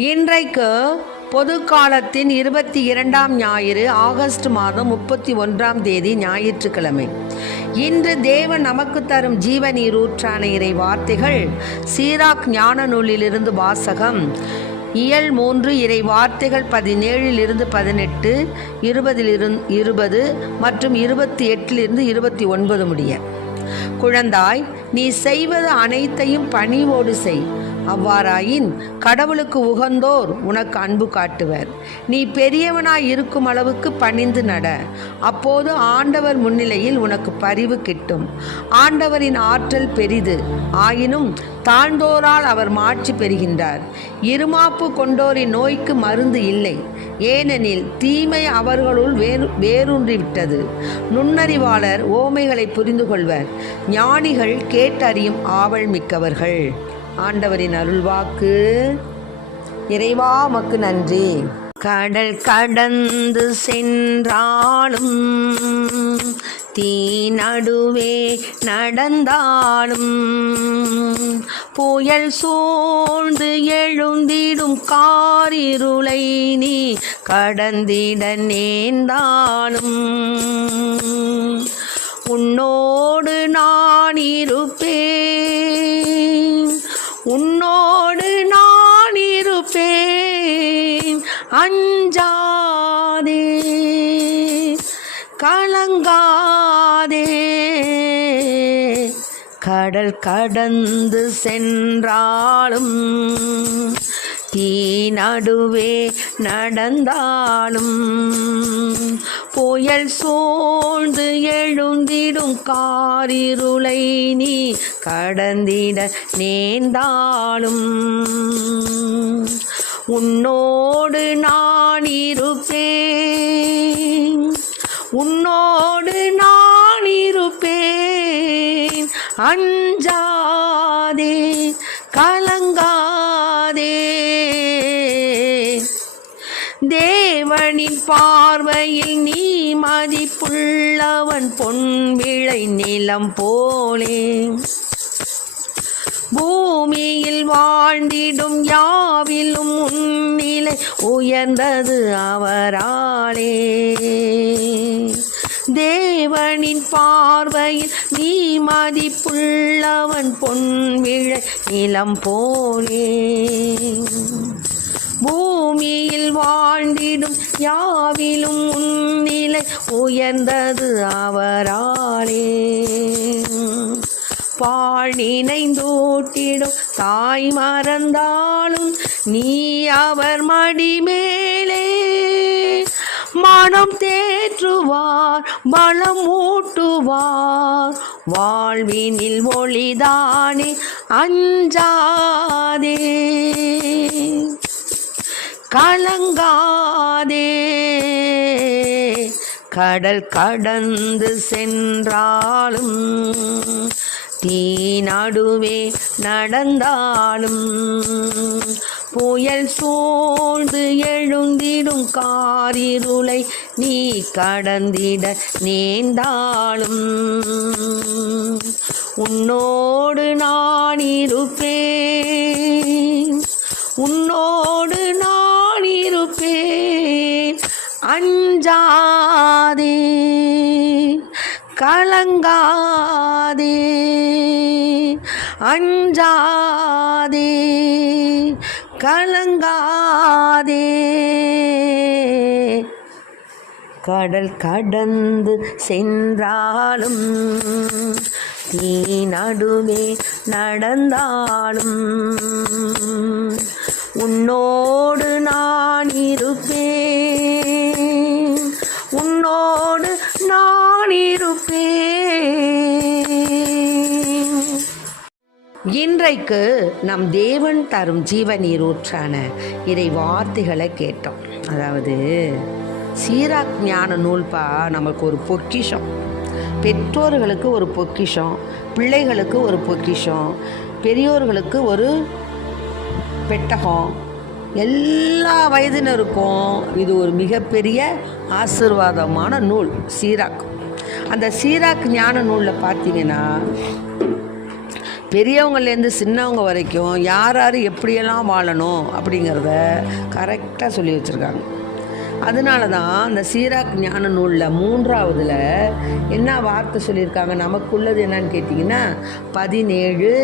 இன்றைக்கு பொது காலத்தின் 22ஆம் ஞாயிறு, ஆகஸ்ட் மாதம் 31ஆம் தேதி ஞாயிற்றுக்கிழமை. இன்று தேவன் நமக்கு தரும் ஜீவ நீரூற்றான இறை வார்த்தைகள் சீராக் ஞான நூலிலிருந்து வாசகம். இயல் 3 இறை வார்த்தைகள் 17 18, 20 மற்றும் 28 29 முடிய. குழந்தாய், நீ செய்வது அனைத்தையும் பணிவோடு செய். அவ்வாறாயின் கடவுளுக்கு உகந்தோர் உனக்கு அன்பு காட்டுவர். நீ பெரியவனாய் இருக்கும் அளவுக்கு பணிந்து நட. அப்போது ஆண்டவர் முன்னிலையில் உனக்கு பரிவு கிட்டும். ஆண்டவரின் ஆற்றல் பெரிது, ஆயினும் தாழ்ந்தோரால் அவர் மாட்சி பெறுகின்றார். இருமாப்பு கொண்டோரின் நோய்க்கு மருந்து இல்லை, ஏனெனில் தீமை அவர்களுள் வேரூன்றிவிட்டது. நுண்ணறிவாளர் ஓமைகளை புரிந்து கொள்வர், ஞானிகள் கேட்டறியும் ஆவல் மிக்கவர்கள். ஆண்டவரின் அருள்வாக்கு. இறைவா உமக்கு நன்றி. கடல் கடந்து சென்றாலும் தீ நடுவே நடந்தாலும் புயல் சூழ்ந்து எழுந்திடும் காரிருளை நீ கடந்திட நேர்ந்தாலும் உன்னோடு நான் இருப்பேன், உன்னோடு நான் இருப்பேன். அஞ்சாதே, கலங்காதே. கடல் கடந்து சென்றாலும் தீ நடுவே நடந்தாலும் புயல் சூழ்ந்து எழுந்திடும் காரிருளை நீ கடந்திட நேர்ந்தாலும் உன்னோடு நான் இருப்பேன், உன்னோடு நான் இருப்பேன். அஞ்சாதே, கலங்காதே. தேவனின் பார்வையில் நீ மதிப்புள்ளவன், பொன் விளை நிலம் போலே. பூமியில் வாழ்ந்திடும் யாவிலும் உன்னிலை உயர்ந்தது அவராலே. தேவனின் பார்வையில் நீ மதிப்புள்ளவன், பொன் விளை நிலம் போலே. பூமியில் வாழ்ந்திடும் யாவிலும் உன்னிலை உயர்ந்தது அவராலே. பால் நினைந்தூட்டிடும் தாய் மறந்தாலும் நீ அவர் மடி மேலே. மனம் தேற்றுவார், பலம் ஊட்டுவார், வாழ்வினில் ஒளிதானே. அஞ்சாதே, கலங்காதே. கடல் கடந்து சென்றாலும் தீ நடுவே நடந்தாலும் புயல் சூழ்ந்து எழுந்திடும் காரிருளை நீ கடந்திட நேர்ந்தாலும் உன்னோடு நான் இருப்பேன், உன்னோடு நான் இருப்பேன். அஞ்சாதே, கலங்காதே. அஞ்சாதே, கலங்காதே. கடல் கடந்து சென்றாலும் தீ நடுவே நடந்தாலும் உன்னோடு நான் இருப்பேன், உன்னோடு நான் இருப்பேன். இன்றைக்கு நம் தேவன் தரும் ஜீவ நீரூற்றான இறை வார்த்தைகளை கேட்டோம். அதாவது சீராக் ஞான நூல்பா நமக்கு ஒரு பொக்கிஷம். பெற்றோர்களுக்கு ஒரு பொக்கிஷம், பிள்ளைகளுக்கு ஒரு பொக்கிஷம், பெரியோர்களுக்கு ஒரு பெட்டகம், எல்லா வயதினருக்கும் இது ஒரு மிகப்பெரிய ஆசீர்வாதமான நூல் சீராக். அந்த சீராக் ஞான நூலில் பார்த்தீங்கன்னா பெரியவங்கள்லேருந்து சின்னவங்க வரைக்கும் யார் யார் எப்படியெல்லாம் வாழணும் அப்படிங்கிறத கரெக்டாக சொல்லி வச்சுருக்காங்க. அதனால தான் அந்த சீராக் ஞான நூலில் 3ஆவதுல என்ன வார்த்தை சொல்லியிருக்காங்க, நமக்குள்ளது என்னன்னு கேட்டிங்கன்னா 17,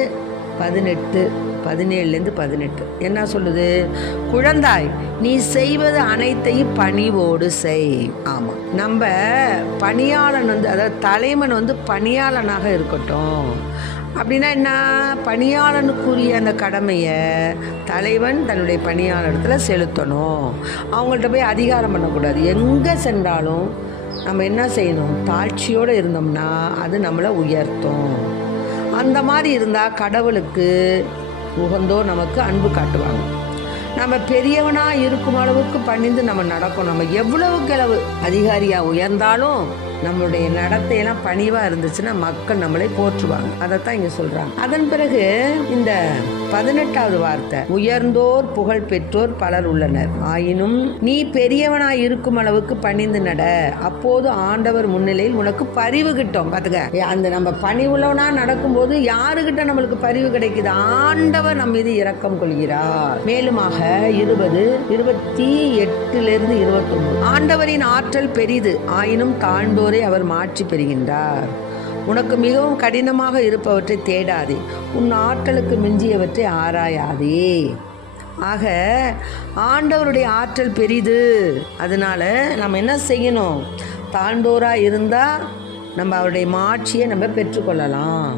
18, 17லேருந்து 18 என்ன சொல்லுது? குழந்தாய், நீ செய்வது அனைத்தையும் பணிவோடு செய். ஆமாம், நம்ம பணியாளன் அதாவது தலைவன் பணியாளனாக இருக்கட்டும். அப்படின்னா என்ன? பணியாளனுக்குரிய அந்த கடமையை தலைவன் தன்னுடைய பணியாளரிடத்தில் செலுத்தணும். அவங்கள்ட்ட போய் அதிகாரம் பண்ணக்கூடாது. எங்கே சென்றாலும் நம்ம என்ன செய்யணும்? தாழ்ச்சியோடு இருந்தோம்னா அது நம்மளை உயர்த்தும். அந்த மாதிரி இருந்தால் கடவுளுக்கு உகந்தோர் நமக்கு அன்பு காட்டுவாங்க. நம்ம பெரியவனாக இருக்கும் அளவுக்கு பணிந்து நம்ம நடக்கும். நம்ம எவ்வளவு அதிகாரியாக உயர்ந்தாலும் நம்மளுடைய நடத்தையெல்லாம் பணிவாக இருந்துச்சுன்னா மக்கள் நம்மளை போற்றுவாங்க. அதைத்தான் இங்கே சொல்கிறாங்க. அதன் பிறகு இந்த 18வது வார்த்தை, உயர்ந்தோர் புகழ் பெற்றோர் பலர் உள்ளனர், ஆயினும் நீ பெரியவனாய் இருக்கும் அளவுக்கு பணிந்து நட, அப்போது ஆண்டவர் முன்னிலையில் உனக்கு பரிவு கிட்டும். பார்த்துக்க, அந்த நம்ம பணிவுள்ளவனா நடக்கும்போது யாருக்கிட்ட நம்மளுக்கு பரிவு கிடைக்குது? ஆண்டவர் நம்ம மீது இரக்கம் கொள்கிறார். மேலுமாக 20, 28லிருந்து 29, ஆண்டவரின் ஆற்றல் பெரிது, ஆயினும் தாழ்ந்தோரை அவர் மாற்றி பெறுகின்றார். உனக்கு மிகவும் கடினமாக இருப்பவற்றை தேடாதே, உன் ஆற்றலுக்கு மிஞ்சியவற்றை ஆராயாதே. ஆக ஆண்டவருடைய ஆற்றல் பெரிது. அதனால நம்ம என்ன செய்யணும்? தாழ்ந்தோராக இருந்தால் நம்ம அவருடைய மாட்சியை நம்ம பெற்றுக்கொள்ளலாம்.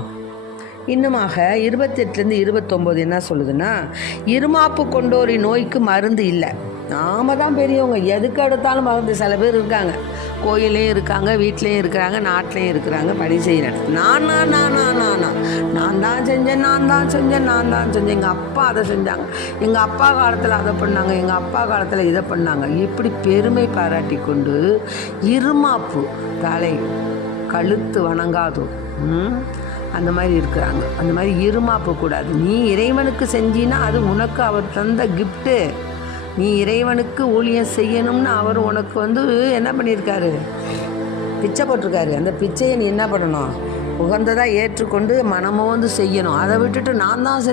இன்னுமாக 28லேருந்து 29 என்ன சொல்லுதுன்னா, இருமாப்பு கொண்டோரின் நோய்க்கு மருந்து இல்லை. நாம தான் பெரியவங்க, எதுக்கு எடுத்தாலும் மருந்து. சில பேர் இருக்காங்க, கோயிலையும் இருக்காங்க, வீட்லேயும் இருக்கிறாங்க, நாட்டிலையும் இருக்கிறாங்க, பணி செய்கிறேன். நான் தான் செஞ்சேன், எங்கள் அப்பா அதை செஞ்சாங்க, எங்கள் அப்பா காலத்தில் அதை பண்ணாங்க, எங்கள் அப்பா காலத்தில் இதை பண்ணாங்க. இப்படி பெருமை பாராட்டி கொண்டு இருமாப்பு, தலை கழுத்து வணங்காதோ அந்த மாதிரி இருக்கிறாங்க. அந்த மாதிரி இருமாப்பு கூடாது. நீ இறைவனுக்கு செஞ்சினா அது உனக்கு அவர் தந்த கிஃப்ட்டு. நீ இறைவனுக்கு ஊழியம் செய்யணும்னு அவர் உனக்கு என்ன பண்ணியிருக்காரு? பிச்சை போட்டிருக்காரு. அந்த பிச்சையை நீ என்ன பண்ணணும்? உகந்ததாக ஏற்றுக்கொண்டு மனமும் செய்யணும். அதை விட்டுட்டு நான் தான்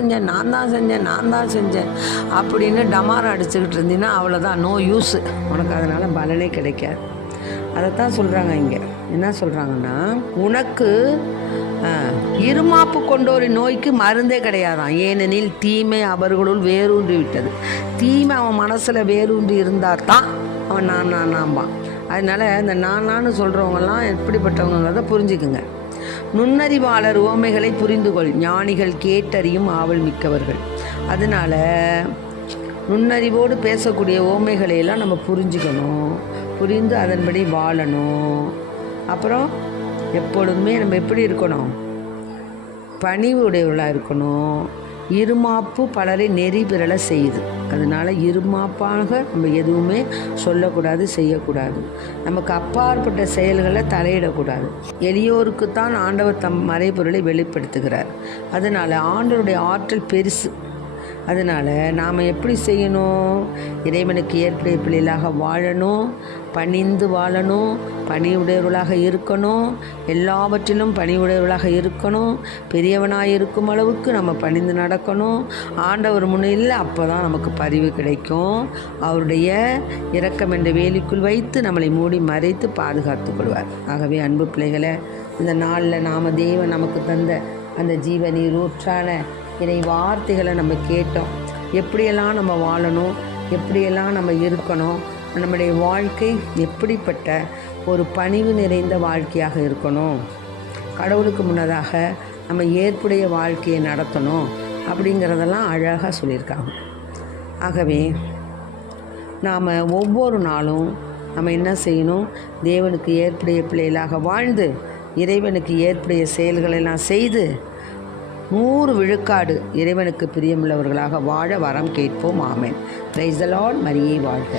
செஞ்சேன் அப்படின்னு டமாரம் அடிச்சுக்கிட்டு இருந்தீங்கன்னா அவ்வளோதான், நோ யூஸ். உனக்கு அதனால் பலனே கிடைக்காது. அதைத்தான் சொல்கிறாங்க இங்கே. என்ன சொல்கிறாங்கன்னா, உனக்கு இருமாப்பு கொண்டோரின் நோய்க்கு மருந்தே கிடையாதான். ஏனெனில் தீமை அவர்களுள் வேரூன்றி விட்டது. தீமை அவன் மனசில் வேரூன்றி இருந்தால் தான் அவன் நான்பான். அதனால் இந்த நான்னு சொல்கிறவங்கெல்லாம் எப்படிப்பட்டவங்கிறத புரிஞ்சுக்குங்க. நுண்ணறிவாளர் உவமைகளை புரிந்து கொள், ஞானிகள் கேட்டறியும் ஆவல் மிக்கவர்கள். அதனால் நுண்ணறிவோடு பேசக்கூடிய உவமைகளையெல்லாம் நம்ம புரிஞ்சுக்கணும், புரிந்து அதன்படி வாழணும். அப்புறம் எப்பொழுதுமே நம்ம எப்படி இருக்கணும்? பணிவு உடையவர்களாக இருக்கணும். இருமாப்பு பலரை நெறி பிறல செய்யுது. அதனால் இருமாப்பாக நம்ம எதுவுமே சொல்லக்கூடாது, செய்யக்கூடாது. நமக்கு அப்பாற்பட்ட செயல்களை தலையிடக்கூடாது. எளியோருக்குத்தான் ஆண்டவர் தம் மறைபொருளை வெளிப்படுத்துகிறார். அதனால் ஆண்டவருடைய ஆற்றல் பெருசு. அதனால் நாம் எப்படி செய்யணும்? இறைவனுக்கு ஏற்புடைய பிள்ளைகளாக வாழணும், பணிந்து வாழணும், பணிவுடையவர்களாக இருக்கணும், எல்லாவற்றிலும் பணிவுடையவர்களாக இருக்கணும். பெரியவனாக இருக்கும் அளவுக்கு நம்ம பணிந்து நடக்கணும். ஆண்டவர் முன்னிலையில் அப்போ தான் நமக்கு பரிவு கிடைக்கும். அவருடைய இரக்கம் என்ற வேலிக்குள் வைத்து நம்மளை மூடி மறைத்து பாதுகாத்து கொள்வார். ஆகவே அன்பு பிள்ளைகளை, இந்த நாளில் நாம் தேவன் நமக்கு தந்த அந்த ஜீவ நீர் ஊற்றான இறை வார்த்தைகளை நம்ம கேட்டோம். எப்படியெல்லாம் நம்ம வாழணும், எப்படியெல்லாம் நம்ம இருக்கணும், நம்முடைய வாழ்க்கை எப்படிப்பட்ட ஒரு பணிவு நிறைந்த வாழ்க்கையாக இருக்கணும், கடவுளுக்கு முன்னதாக நம்ம ஏற்புடைய வாழ்க்கையை நடத்தணும் அப்படிங்கிறதெல்லாம் அழகாக சொல்லியிருக்காங்க. ஆகவே நாம் ஒவ்வொரு நாளும் நம்ம என்ன செய்யணும்? தேவனுக்கு ஏற்புடைய பிள்ளைகளாக வாழ்ந்து இறைவனுக்கு ஏற்புடைய செயல்களெல்லாம் செய்து 100 விழுக்காடு இறைவனுக்கு பிரியமுள்ளவர்களாக வாழ வரம் கேட்போம். ஆமென். Praise the Lord. மரியே வாழ்க.